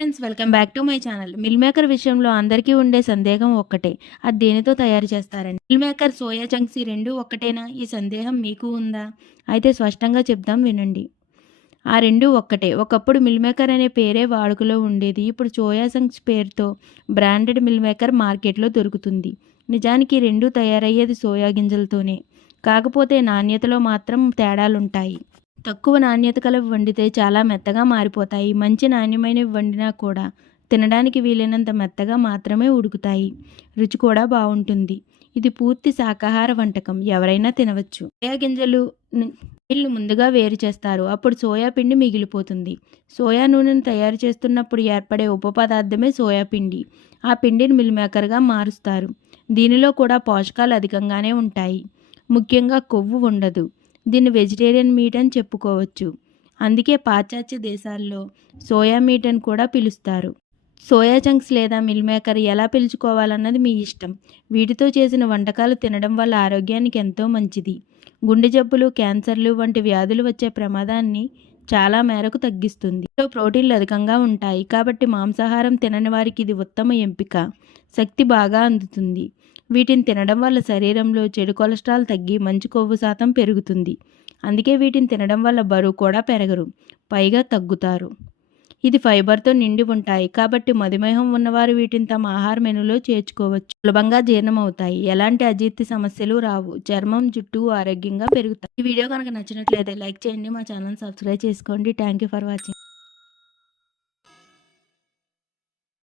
Friends welcome back to my channel meal maker విషయంలో అందరికీ ఉండే సందేహం ఒక్కటే. అది దేనితో తయారు చేస్తారండి మిల్ మేకర్ సోయా చంక్స్ రెండు ఒక్కటేనా? ఈ సందేహం మీకు ఉందా? అయితే స్పష్టంగా చెప్దాం వినండి. ఆ రెండు ఒక్కటే. ఒకప్పుడు మిల్ మేకర్ అనే పేరే వాడుకలో ఉండేది. ఇప్పుడు సోయా చంక్స్ పేరుతో బ్రాండెడ్ మిల్ మేకర్ మార్కెట్లో దొరుకుతుంది. నిజానికి రెండు తయారయ్యేది సోయా గింజలతోనే. కాకపోతే నాణ్యతలో మాత్రం తేడాలుంటాయి. తక్కువ నాణ్యత కలవి వండితే చాలా మెత్తగా మారిపోతాయి. మంచి నాణ్యమైనవి వండినా కూడా తినడానికి వీలైనంత మెత్తగా మాత్రమే ఉడుకుతాయి. రుచి కూడా బాగుంటుంది. ఇది పూర్తి శాకాహార వంటకం. ఎవరైనా తినవచ్చు. సోయా గింజలు నీళ్ళు ముందుగా వేరు చేస్తారు. అప్పుడు సోయా పిండి మిగిలిపోతుంది. సోయా నూనెను తయారు చేస్తున్నప్పుడు ఏర్పడే ఉప పదార్థమే సోయా పిండి. ఆ పిండిని మిల్ మేకర్గా మారుస్తారు. దీనిలో కూడా పోషకాలు అధికంగానే ఉంటాయి. ముఖ్యంగా కొవ్వు ఉండదు. దీన్ని వెజిటేరియన్ మీట్ అని చెప్పుకోవచ్చు. అందుకే పాశ్చాత్య దేశాల్లో సోయా మీట్ అని కూడా పిలుస్తారు. సోయా చంక్స్ లేదా మిల్ మేకర్ ఎలా పిలుచుకోవాలన్నది మీ ఇష్టం. వీటితో చేసిన వంటకాలు తినడం వల్ల ఆరోగ్యానికి ఎంతో మంచిది. గుండె జబ్బులు క్యాన్సర్లు వంటి వ్యాధులు వచ్చే ప్రమాదాన్ని చాలా మేరకు తగ్గిస్తుంది. ప్రోటీన్లు అధికంగా ఉంటాయి. కాబట్టి మాంసాహారం తినని వారికి ఇది ఉత్తమ ఎంపిక. శక్తి బాగా అందుతుంది. వీటిని తినడం వల్ల శరీరంలో చెడు కొలెస్ట్రాల్ తగ్గి మంచి కొవ్వు శాతం పెరుగుతుంది. అందుకే వీటిని తినడం వల్ల బరువు కూడా పెరగరు. పైగా తగ్గుతారు. ఇది ఫైబర్తో నిండి ఉంటాయి. కాబట్టి మధుమేహం ఉన్నవారు వీటిని తమ ఆహార మెనులో చేర్చుకోవచ్చు. సులభంగా జీర్ణమవుతాయి. ఎలాంటి అజీర్తి సమస్యలు రావు. చర్మం జుట్టు ఆరోగ్యంగా పెరుగుతాయి. ఈ వీడియో కనుక నచ్చినట్లయితే లైక్ చేయండి. మా ఛానల్ సబ్స్క్రైబ్ చేసుకోండి. Thank you for watching.